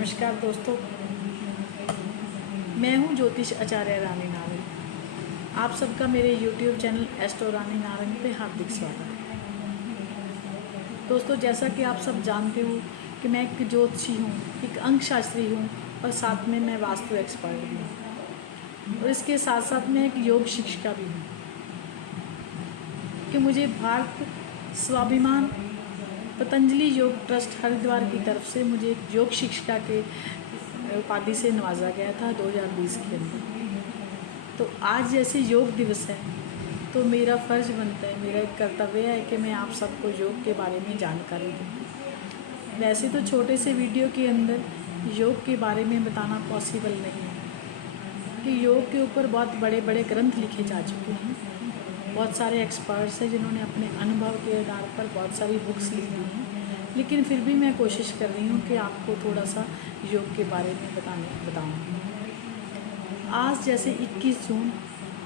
नमस्कार दोस्तों, मैं हूं ज्योतिष आचार्य रानी नारंग। आप सबका मेरे YouTube चैनल एस्ट्रो रानी नारंग पे हार्दिक स्वागत है। दोस्तों, जैसा कि आप सब जानते हो कि मैं एक ज्योतिषी हूं, एक अंक शास्त्री हूं और साथ में मैं वास्तु एक्सपर्ट भी हूं और इसके साथ साथ मैं एक योग शिक्षिका भी हूं। कि मुझे भारत स्वाभिमान पतंजलि योग ट्रस्ट हरिद्वार की तरफ से मुझे एक योग शिक्षिका के उपाधि से नवाजा गया था 2020 के अंदर। तो आज जैसे योग दिवस है तो मेरा फ़र्ज़ बनता है, मेरा एक कर्तव्य है कि मैं आप सबको योग के बारे में जानकारी दूँ। वैसे तो छोटे से वीडियो के अंदर योग के बारे में बताना पॉसिबल नहीं है कि योग के ऊपर बहुत बड़े बड़े ग्रंथ लिखे जा चुके हैं। बहुत सारे एक्सपर्ट्स हैं जिन्होंने अपने अनुभव के आधार पर बहुत सारी बुक्स लिख दी हैं, लेकिन फिर भी मैं कोशिश कर रही हूँ कि आपको थोड़ा सा योग के बारे में बताऊँ। आज जैसे 21 जून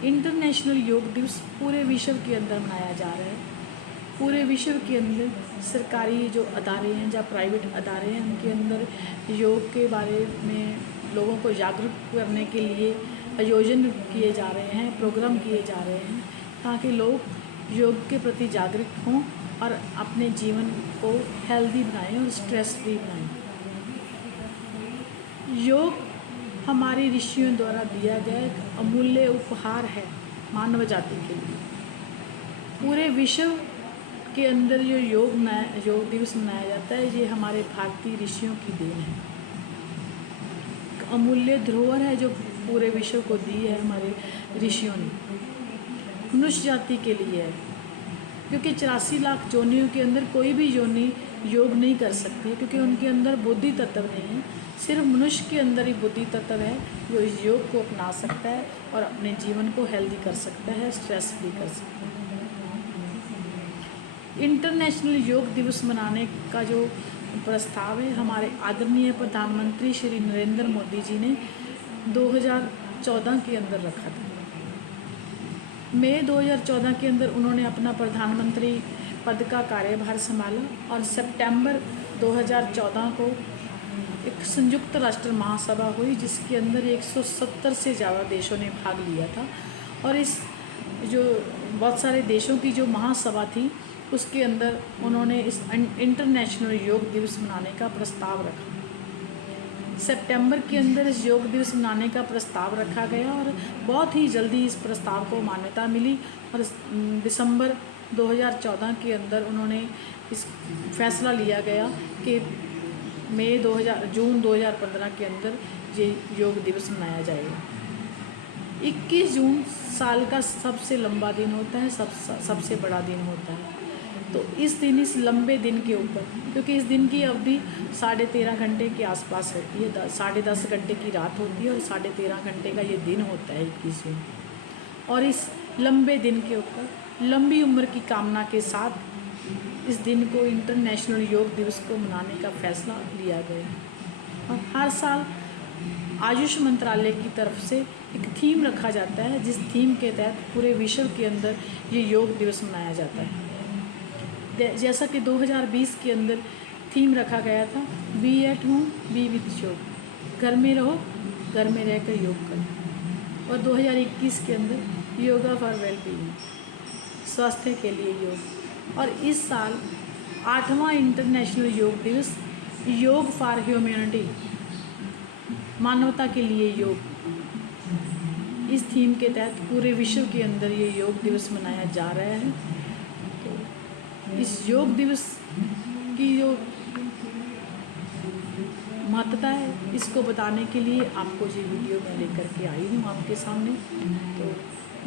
इंटरनेशनल योग दिवस पूरे विश्व के अंदर मनाया जा रहा है। पूरे विश्व के अंदर सरकारी जो अदारे हैं या प्राइवेट अदारे हैं, उनके अंदर योग के बारे में लोगों को जागरूक करने के लिए आयोजन किए जा रहे हैं, प्रोग्राम किए जा रहे हैं, ताकि लोग योग के प्रति जागरूक हों और अपने जीवन को हेल्दी बनाएं और स्ट्रेस फ्री बनाएं। योग हमारे ऋषियों द्वारा दिया गया एक अमूल्य उपहार है मानव जाति के लिए। पूरे विश्व के अंदर जो योग दिवस मनाया जाता है, ये हमारे भारतीय ऋषियों की देन है। एक अमूल्य धरोहर है जो पूरे विश्व को दी है हमारे ऋषियों ने, मनुष्य जाति के लिए है। क्योंकि 84 लाख योनियों के अंदर कोई भी योनि योग नहीं कर सकती, क्योंकि उनके अंदर बुद्धि तत्व नहीं है। सिर्फ मनुष्य के अंदर ही बुद्धि तत्व है जो इस योग को अपना सकता है और अपने जीवन को हेल्दी कर सकता है, स्ट्रेस फ्री कर सकता है। इंटरनेशनल योग दिवस मनाने का जो प्रस्ताव है, हमारे आदरणीय प्रधानमंत्री श्री नरेंद्र मोदी जी ने 2014 के अंदर रखा था। मई 2014 के अंदर उन्होंने अपना प्रधानमंत्री पद का कार्यभार संभाला और सितंबर 2014 को एक संयुक्त राष्ट्र महासभा हुई, जिसके अंदर 170 से ज़्यादा देशों ने भाग लिया था। और इस जो बहुत सारे देशों की जो महासभा थी, उसके अंदर उन्होंने इस इंटरनेशनल योग दिवस मनाने का प्रस्ताव रखा। सितंबर के अंदर इस योग दिवस मनाने का प्रस्ताव रखा गया और बहुत ही जल्दी इस प्रस्ताव को मान्यता मिली और दिसंबर 2014 के अंदर उन्होंने इस फैसला लिया गया कि जून 2015 के अंदर ये योग दिवस मनाया जाएगा। 21 जून साल का सबसे लंबा दिन होता है, सबसे बड़ा दिन होता है। तो इस दिन, इस लंबे दिन के ऊपर, क्योंकि इस दिन की अवधि 13.5 घंटे के आसपास होती है, 10.5 घंटे की रात होती है और 13.5 घंटे का ये दिन होता है 21 जून। और इस लंबे दिन के ऊपर लंबी उम्र की कामना के साथ इस दिन को इंटरनेशनल योग दिवस को मनाने का फैसला लिया गया। और हर साल आयुष मंत्रालय की तरफ से एक थीम रखा जाता है, जिस थीम के तहत पूरे विश्व के अंदर ये योग दिवस मनाया जाता है। जैसा कि 2020 के अंदर थीम रखा गया था, be at home be with yoga, घर में रहो, घर में रहकर योग करो। और 2021 के अंदर योगा फॉर वेलबीइंग, स्वास्थ्य के लिए योग। और इस साल 8वां इंटरनेशनल योग दिवस योग फॉर ह्यूमैनिटी, मानवता के लिए योग, इस थीम के तहत पूरे विश्व के अंदर ये योग दिवस मनाया जा रहा है। तो इस योग दिवस की जो महत्ता है, इसको बताने के लिए आपको ये वीडियो मैं लेकर के आई हूँ आपके सामने। तो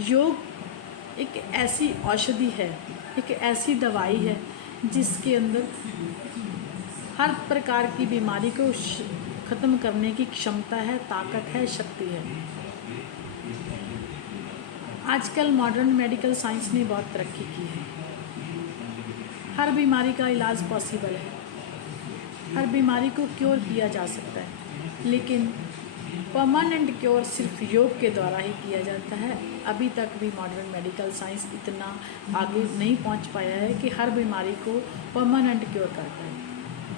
योग एक ऐसी औषधि है, एक ऐसी दवाई है जिसके अंदर हर प्रकार की बीमारी को ख़त्म करने की क्षमता है, ताकत है, शक्ति है। आजकल मॉडर्न मेडिकल साइंस ने बहुत तरक्की की है। हर बीमारी का इलाज पॉसिबल है, हर बीमारी को क्योर किया जा सकता है, लेकिन परमानेंट क्योर सिर्फ योग के द्वारा ही किया जाता है। अभी तक भी मॉडर्न मेडिकल साइंस इतना आगे नहीं पहुंच पाया है कि हर बीमारी को परमानेंट क्योर कर पाए।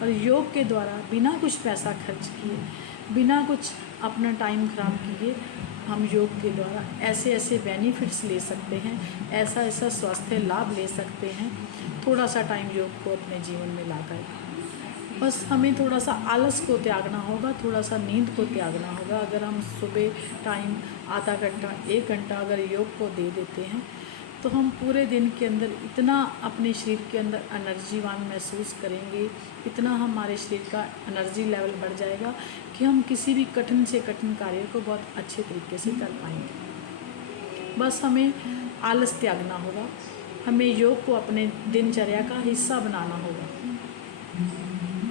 और योग के द्वारा बिना कुछ पैसा खर्च किए, बिना कुछ अपना टाइम ख़राब किए, हम योग के द्वारा ऐसे ऐसे बेनिफिट्स ले सकते हैं, ऐसा ऐसा स्वास्थ्य लाभ ले सकते हैं। थोड़ा सा टाइम योग को अपने जीवन में लाकर, बस हमें थोड़ा सा आलस को त्यागना होगा, थोड़ा सा नींद को त्यागना होगा। अगर हम सुबह टाइम आधा घंटा 1 घंटा अगर योग को दे देते हैं तो हम पूरे दिन के अंदर इतना अपने शरीर के अंदर एनर्जीवान महसूस करेंगे, इतना हमारे शरीर का एनर्जी लेवल बढ़ जाएगा कि हम किसी भी कठिन से कठिन कार्य को बहुत अच्छे तरीके से कर पाएंगे। बस हमें आलस त्यागना होगा, हमें योग को अपने दिनचर्या का हिस्सा बनाना होगा।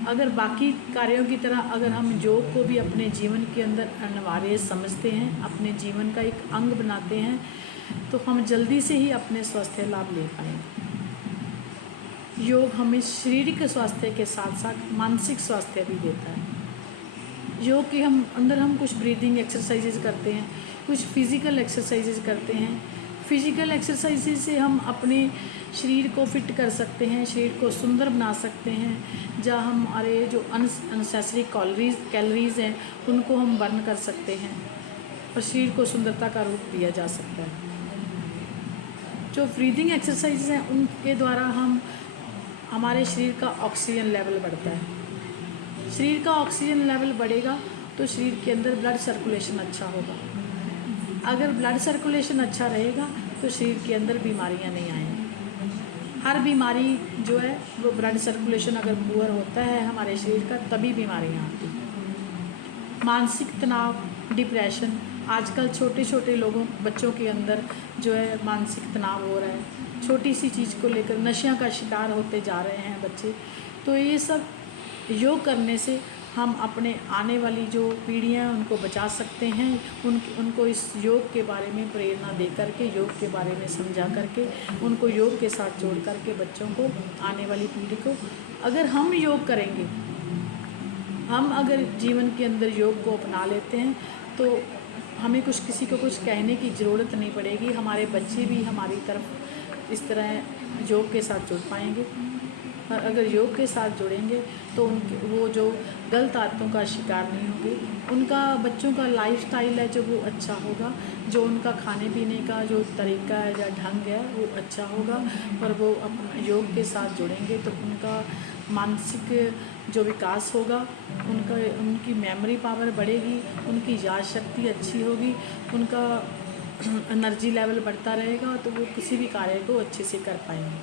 अगर बाकी कार्यों की तरह अगर हम योग को भी अपने जीवन के अंदर अनिवार्य समझते हैं, अपने जीवन का एक अंग बनाते हैं, तो हम जल्दी से ही अपने स्वास्थ्य लाभ ले पाएंगे। योग हमें शारीरिक स्वास्थ्य के साथ साथ मानसिक स्वास्थ्य भी देता है। योग के हम कुछ ब्रीदिंग एक्सरसाइजेज करते हैं, कुछ फिज़िकल एक्सरसाइजेज करते हैं। फिज़िकल एक्सरसाइजेज से हम अपने शरीर को फिट कर सकते हैं, शरीर को सुंदर बना सकते हैं। जहाँ हमारे जो अननेसेसरी कैलोरीज़ हैं उनको हम बर्न कर सकते हैं और शरीर को सुंदरता का रूप दिया जा सकता है। जो ब्रीदिंग एक्सरसाइजेज हैं उनके द्वारा हमारे शरीर का ऑक्सीजन लेवल बढ़ता है। शरीर का ऑक्सीजन लेवल बढ़ेगा तो शरीर के अंदर ब्लड सर्कुलेशन अच्छा होगा। अगर ब्लड सर्कुलेशन अच्छा रहेगा तो शरीर के अंदर बीमारियां नहीं आएंगी। हर बीमारी जो है वो ब्लड सर्कुलेशन अगर पुअर होता है हमारे शरीर का, तभी बीमारियां आती हैं। मानसिक तनाव, डिप्रेशन, आजकल छोटे छोटे बच्चों के अंदर जो है मानसिक तनाव हो रहा है। छोटी सी चीज़ को लेकर नशा का शिकार होते जा रहे हैं बच्चे। तो ये सब योग करने से हम अपने आने वाली जो पीढ़ियाँ हैं उनको बचा सकते हैं। उनको इस योग के बारे में प्रेरणा दे करके, योग के बारे में समझा करके, उनको योग के साथ जोड़ करके बच्चों को, आने वाली पीढ़ी को, अगर हम योग करेंगे, हम अगर जीवन के अंदर योग को अपना लेते हैं तो हमें किसी को कुछ कहने की ज़रूरत नहीं पड़ेगी। हमारे बच्चे भी हमारी तरफ इस तरह योग के साथ जुड़ पाएंगे। और अगर योग के साथ जुड़ेंगे तो वो जो गलत आदतों का शिकार नहीं होंगे। उनका, बच्चों का लाइफस्टाइल है जो वो अच्छा होगा, जो उनका खाने पीने का जो तरीका है या ढंग है वो अच्छा होगा। और वो अपना योग के साथ जुड़ेंगे तो उनका मानसिक जो विकास होगा, उनकी मेमोरी पावर बढ़ेगी, उनकी याद शक्ति अच्छी होगी, उनका एनर्जी लेवल बढ़ता रहेगा, तो वो किसी भी कार्य को अच्छे से कर पाएंगे।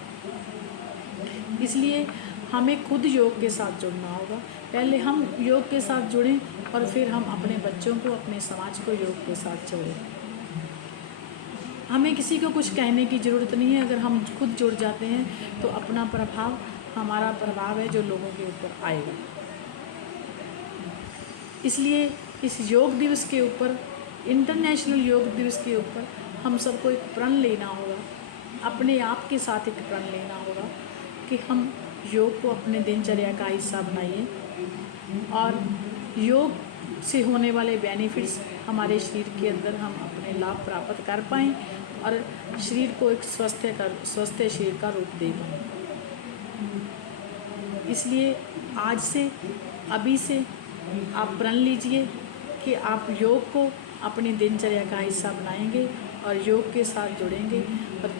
इसलिए हमें खुद योग के साथ जुड़ना होगा। पहले हम योग के साथ जुड़ें और फिर हम अपने बच्चों को, अपने समाज को योग के साथ जोड़ें। हमें किसी को कुछ कहने की ज़रूरत नहीं है। अगर हम खुद जुड़ जाते हैं तो अपना प्रभाव, हमारा प्रभाव है जो लोगों के ऊपर आएगा। इसलिए इस योग दिवस के ऊपर, इंटरनेशनल योग दिवस के ऊपर, हम सबको एक प्रण लेना होगा, अपने आप के साथ एक प्रण लेना होगा कि हम योग को अपने दिनचर्या का हिस्सा बनाइए और योग से होने वाले बेनिफिट्स हमारे शरीर के अंदर हम अपने लाभ प्राप्त कर पाएँ और शरीर को एक स्वस्थ शरीर का रूप दे पाएँ। इसलिए आज से, अभी से आप प्रण लीजिए कि आप योग को अपनी दिनचर्या का हिस्सा बनाएंगे और योग के साथ जुड़ेंगे और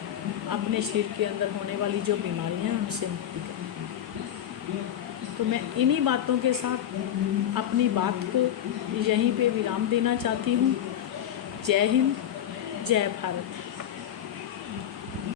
अपने शरीर के अंदर होने वाली जो बीमारियां हैं उनसे मुक्ति करेंगे। तो मैं इन्हीं बातों के साथ अपनी बात को यहीं पे विराम देना चाहती हूँ। जय हिंद, जय भारत।